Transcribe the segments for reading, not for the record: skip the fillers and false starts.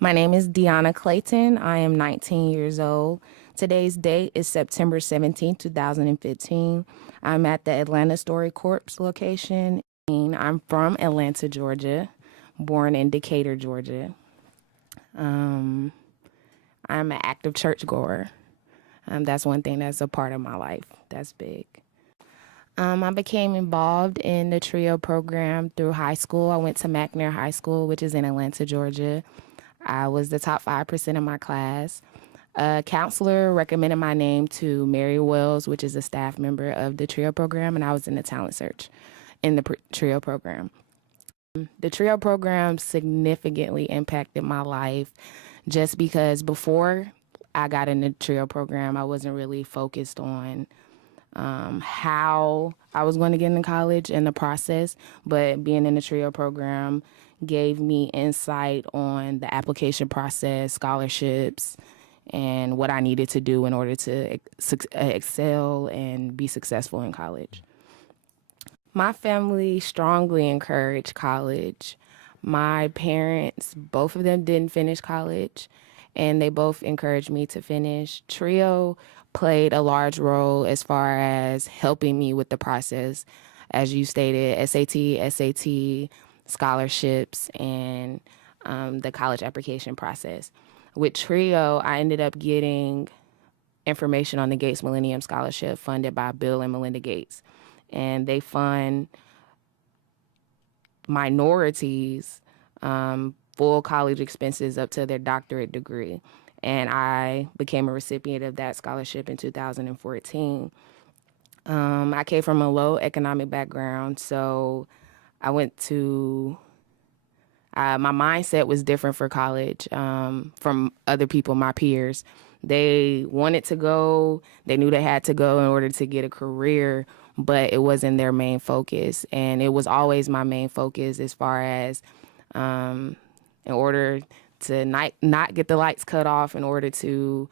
My name is Deona Clayton. I am 19 years old. Today's date is September 17, 2015. I'm at the Atlanta StoryCorps location. I'm from Atlanta, Georgia, born in Decatur, Georgia. I'm an active churchgoer. That's one thing that's a part of my life. That's big. I became involved in the TRIO program through high school. I went to McNair High School, which is in Atlanta, Georgia. I was the top 5% of my class. A counselor recommended my name to Mary Wells, which is a staff member of the TRIO program, and I was in the talent search in the TRIO program. The TRIO program significantly impacted my life just because before I got in the TRIO program, I wasn't really focused on how I was going to get into college and the process, but being in the TRIO program gave me insight on the application process, scholarships, and what I needed to do in order to excel and be successful in college. My family strongly encouraged college. My parents, both of them didn't finish college, and they both encouraged me to finish. TRIO played a large role as far as helping me with the process, as you stated, SAT, scholarships, and the college application process. With TRIO, I ended up getting information on the Gates Millennium Scholarship funded by Bill and Melinda Gates. And they fund minorities full college expenses up to their doctorate degree. And I became a recipient of that scholarship in 2014. I came from a low economic background, so I went to, my mindset was different for college from other people, my peers. They wanted to go, they knew they had to go in order to get a career, but it wasn't their main focus. And it was always my main focus as far as in order to not get the lights cut off, in order to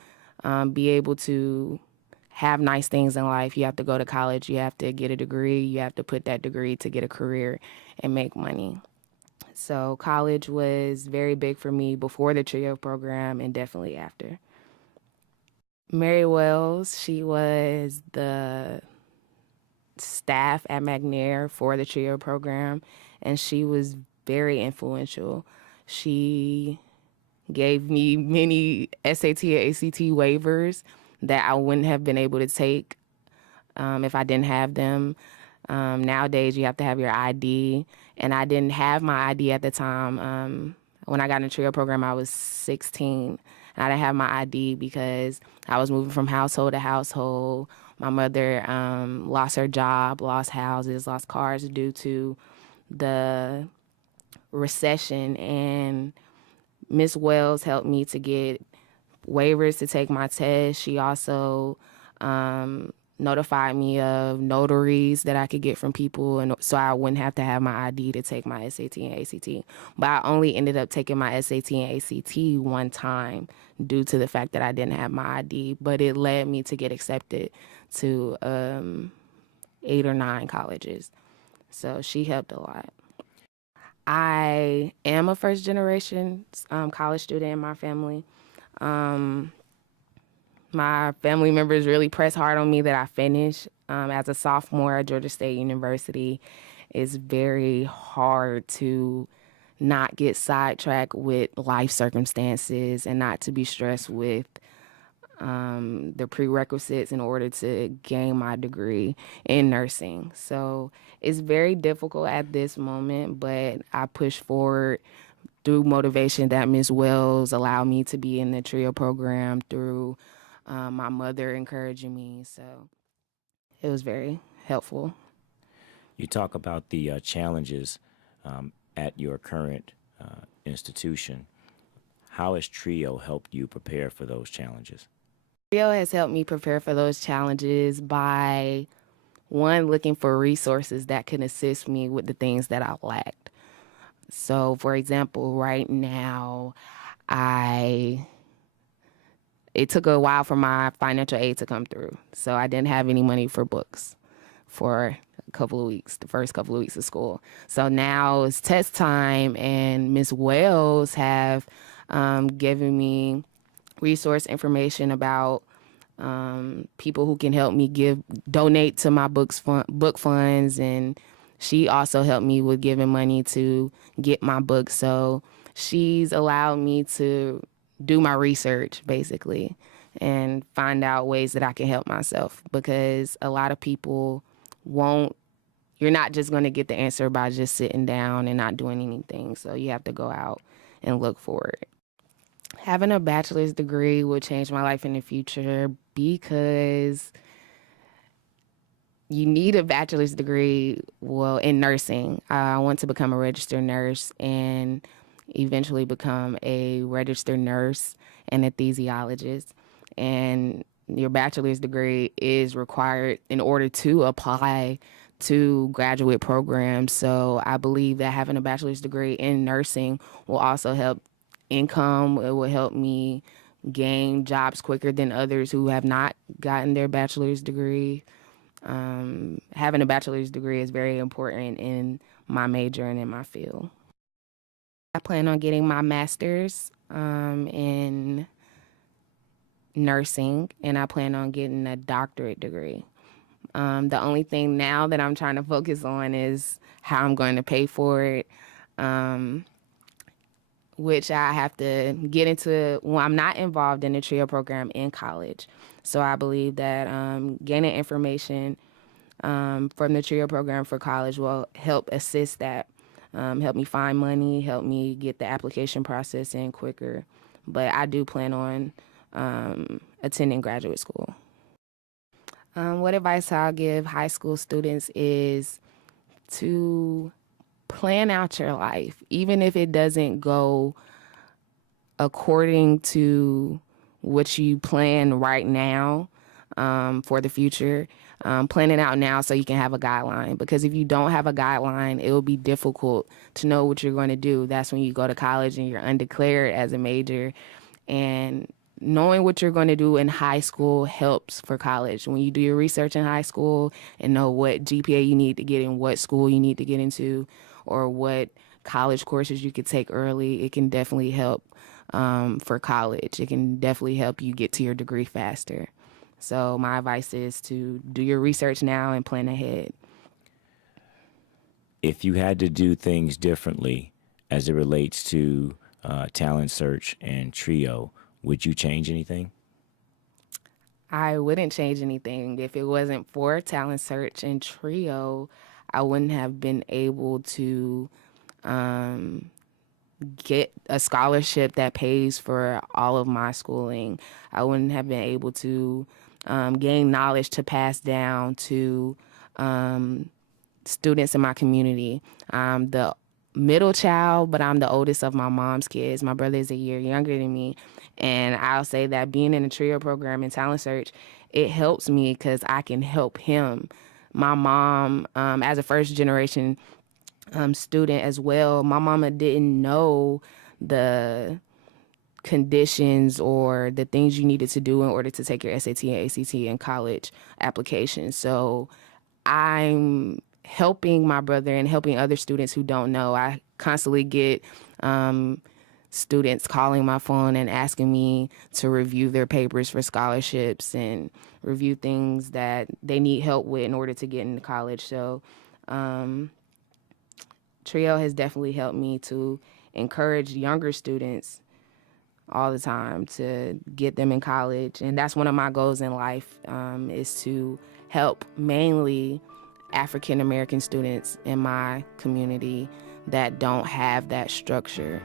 be able to have nice things in life, you have to go to college, you have to get a degree, you have to put that degree to get a career and make money. So college was very big for me before the TRIO program and definitely after. Mary Wells, she was the staff at McNair for the TRIO program, and she was very influential. She gave me many SAT and ACT waivers that I wouldn't have been able to take if I didn't have them. Nowadays, you have to have your ID, and I didn't have my ID at the time. When I got in the TRIO program, I was 16, and I didn't have my ID because I was moving from household to household. My mother lost her job, lost houses, lost cars due to the recession, and Miss Wells helped me to get waivers to take my test. She also notified me of notaries that I could get from people, and so I wouldn't have to have my ID to take my SAT and ACT. But I only ended up taking my SAT and ACT one time due to the fact that I didn't have my ID, but it led me to get accepted to 8 or 9 colleges. So she helped a lot. I am a first generation college student in my family. My family members really pressed hard on me that I finish. As a sophomore at Georgia State University, it's very hard to not get sidetracked with life circumstances and not to be stressed with the prerequisites in order to gain my degree in nursing. So it's very difficult at this moment, but I push forward through motivation that Ms. Wells allowed me to be in the TRIO program, through my mother encouraging me. So it was very helpful. You talk about the challenges at your current institution. How has TRIO helped you prepare for those challenges? TRIO has helped me prepare for those challenges by, one, looking for resources that can assist me with the things that I lacked. So, for example, right now, it took a while for my financial aid to come through. So I didn't have any money for books for a couple of weeks, the first couple of weeks of school. So now it's test time, and Miss Wells have giving me resource information about people who can help me donate to my book funds, and she also helped me with giving money to get my book. So she's allowed me to do my research basically and find out ways that I can help myself, because a lot of people won't. You're not just going to get the answer by just sitting down and not doing anything. So you have to go out and look for it. Having a bachelor's degree will change my life in the future because you need a bachelor's degree, well, in nursing. I want to become a registered nurse and eventually become a registered nurse anesthesiologist. And your bachelor's degree is required in order to apply to graduate programs. So I believe that having a bachelor's degree in nursing will also help income. It will help me gain jobs quicker than others who have not gotten their bachelor's degree. Having a bachelor's degree is very important in my major and in my field. I plan on getting my master's in nursing, and I plan on getting a doctorate degree. The only thing now that I'm trying to focus on is how I'm going to pay for it, which I have to get into. Well, I'm not involved in the TRIO program in college. So I believe that gaining information from the TRIO program for college will help assist that, help me find money, help me get the application process in quicker. But I do plan on attending graduate school. What advice I'll give high school students is to plan out your life, even if it doesn't go according to what you plan right now for the future. Plan it out now so you can have a guideline, because if you don't have a guideline, it will be difficult to know what you're going to do. That's when you go to college and you're undeclared as a major, and knowing what you're going to do in high school helps for college. When you do your research in high school and know what GPA you need to get in, what school you need to get into, or what college courses you could take early, it can definitely help for college. It can definitely help you get to your degree faster. So my advice is to do your research now and plan ahead. If you had to do things differently as it relates to talent search and TRIO, would you change anything? I wouldn't change anything. If it wasn't for talent search and TRIO, I wouldn't have been able to get a scholarship that pays for all of my schooling. I wouldn't have been able to gain knowledge to pass down to students in my community. I'm the middle child, but I'm the oldest of my mom's kids. My brother is a year younger than me. And I'll say that being in a TRIO program in talent search, it helps me because I can help him. My mom, as a first generation student as well, my mama didn't know the conditions or the things you needed to do in order to take your SAT and ACT and college applications. So I'm helping my brother and helping other students who don't know. I constantly get students calling my phone and asking me to review their papers for scholarships and review things that they need help with in order to get into college. So TRIO has definitely helped me to encourage younger students all the time to get them in college. And that's one of my goals in life, is to help mainly African American students in my community that don't have that structure,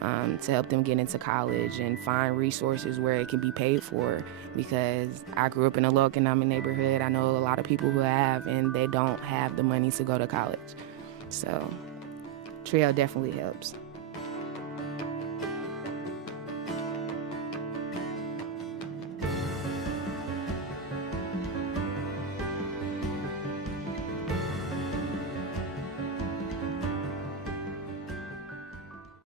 to help them get into college and find resources where it can be paid for, because I grew up in a low economic neighborhood. I know a lot of people who have, and they don't have the money to go to college. So TRIO definitely helps.